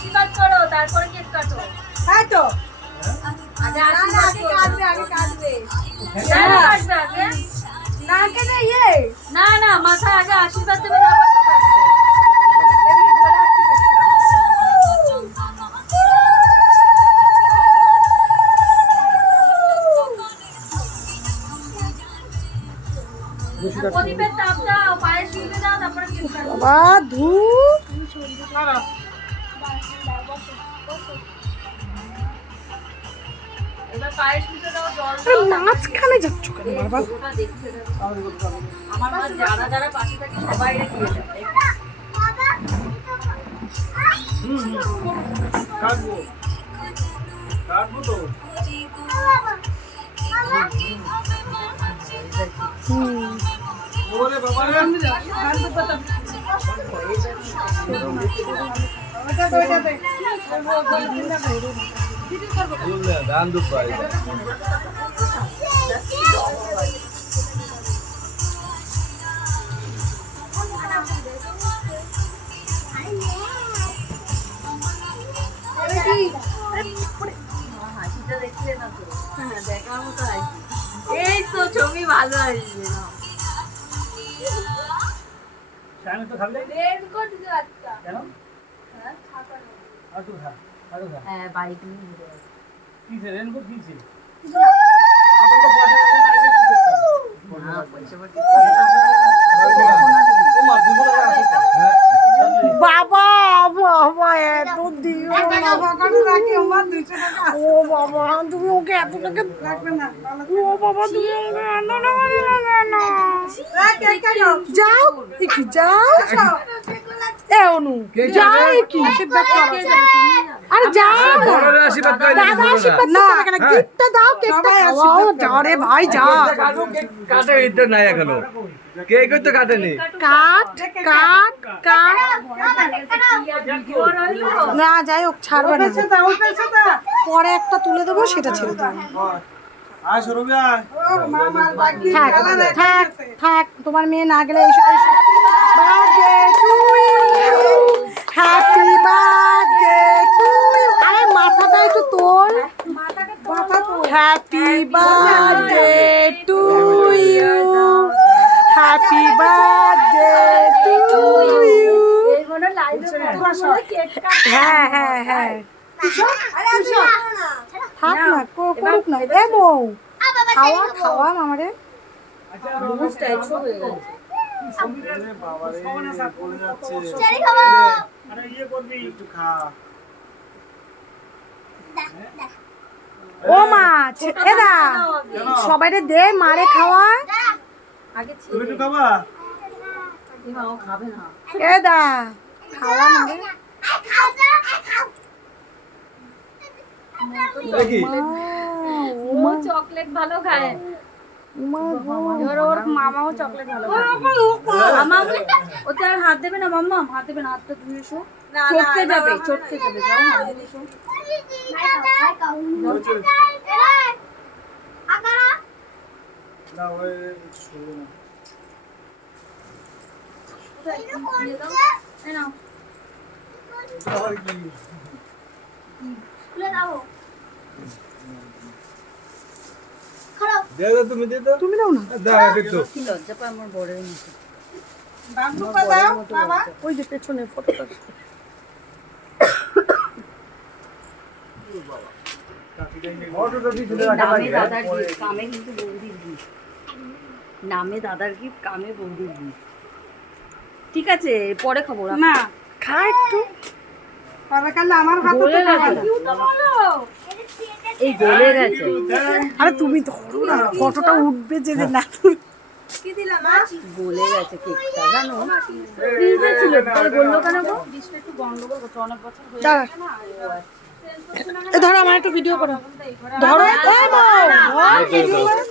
আশীর্বাদ করো তারপরে কেক কাটো। তাই তো আগে আশীর্বাদ করো। আগে কাটবে আগে না কেন ইয়ে না না মাথা আগে আশীর্বাদ দেবে তারপর তো কাটবে। এমনি গোলাচ্ছি প্রদীপের তাপ দাও, পায়েস দিয়ে দাও, তারপরে কেক কাটো। বাবা ধু এবার পায়েস দিতে দাও, জল দাও। মাঝখানে যাচ্ছ কেন বারবার? ওটা দেখতে দাও। আমার মা যারা যারা পাশে থাকে সবাই দিয়ে দেয়। কাটবো কাটবো তো ওরে বাবা রে দান দু পাই হাসিটা দেখলে না তো? হ্যাঁ, দেখার মতো হাসি। এই তো ছবি ভালো আসবে। আমি তো খাবে রেনকোট দিতে পারতাম। কেন হ্যাঁ, থাকার। আর তো খা আর তো খা হ্যাঁ, বাইক নিয়ে ঘুরে আসি। কিসে রেনকোট কিসে আপনি তো পয়সা দেন না আইলে কি করতে না, পয়সা পাতি। ও মা দুপুর আছে হ্যাঁ বাবা বাবা এত দিও না ও বাবা তুমি ওকে এত টাকা লাগবে না ও বাবা তুমি ওকে এত টাকা দিলে কেন যাও কি যাও এ অনু যাও কি আশীর্বাদ করো আরে যাও বড়রা আশীর্বাদ করে দাদা আশীর্বাদ না কেন গিফটটা দাও কেকটা খাওয়াও যা রে ভাই যা কাটে এটা নাই এখনো কেক তো কাটেনি কাট কাট কাট না যাই হোক ছাড়বে না পরে একটা তুলে দেবো সেটা ছেড়ে দেবো আয় সরবি আয় থাক থাক থাক তোমার মেয়ে না গেলে birthday to you happy birthday to you আরে মাথাটা একটু তোল happy birthday to you happy birthday to you হ্যাঁ হ্যাঁ হ্যাঁ থাক না করুক না এ বউ খাওয়া খাওয়া মামারে ও মাছ এদা সবাই দে মারে খাওয়া আগে তুমি একটু খাবা ও খাবে না। এদা খাওয়া মারে দেখি ও চকলেট ভালো খায়। এবার ওর মামাও চকলেট ভালো খায়। মামা ওতে আর হাত দেবে না, মাম্মা হাত দেবে না, হাতটা ধুয়ে এসো। চটকে যাবে চটকে যাবে, যাও হাত দিয়ে এসো। না ওই শুরু না দিয়ে দাও। এই নাও। আবার কি দে দাও তুমি দে দাও তুমি দাও না দাও একটু কি লজ্জা পায় আমার বড়ের মতো। ওই যে পেছনে ফটোটা ফটোটা দিয়ে চলে নামে দাদার গিফট, কামে কিন্তু বৌদির গিফট। নামে দাদার গিফট, কামে বৌদির গিফট। ঠিক আছে পরে খাবো। না খা একটু আমার গলে গেছে। এই গলে গেছে। আরে তুমি ধরো না ফটোটা উঠবে যে না গলে গেছে কেকটা জানো, ফ্রিজে ছিল তাই বললো কেন গো? ফ্রিজটা একটু গন্ডগোল করছে, অনেক বছর হয়ে দাঁড়া। গেছে না। ধরো আমার একটু ভিডিও করো ধরো এই বউ, ধর, ভিডিও করো।